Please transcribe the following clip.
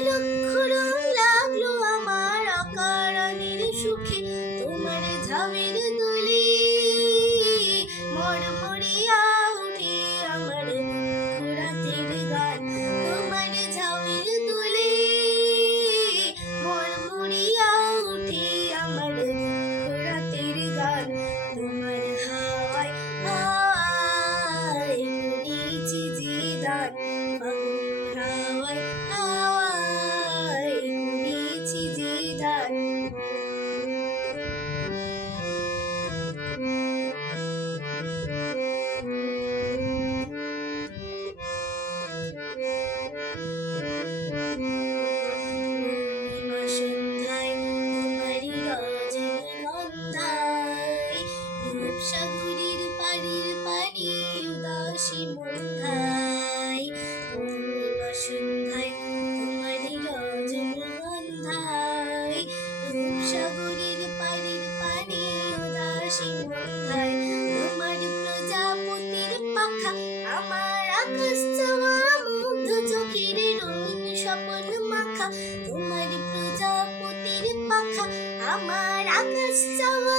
লক্ষ রং লাগলো আমার অকারণের সুখে তোমার ঝামের দোলে মরমরিয়া উঠে আমার রাতের গান তোমার ঝামের দোলে মরমরিয়া উঠে আমার রাতের গান তোমার হাওয়ায় হাওয়ায় করেছি যে দান হাওয়ায় হাওয়ায় করেছি যে দান সন্ধ্যায় তোমারই রজনীগন্ধায় রূপসাগরের পাড়ের পানি উদাসী মন্ধায় পূর্ণিমা সন্ধ্যায় তোমারই রজনীগন্ধায় রূপসাগরের পাড়ের পানি উদাসী মন্ধায় তোমার প্রজাপতির পাখা আমার আকাশ চাওয়া মুগ্ধ চোখের রঙিন স্বপ্ন মাখা তোমার প্রজাপতির পাখা আমার আকাশ চাওয়া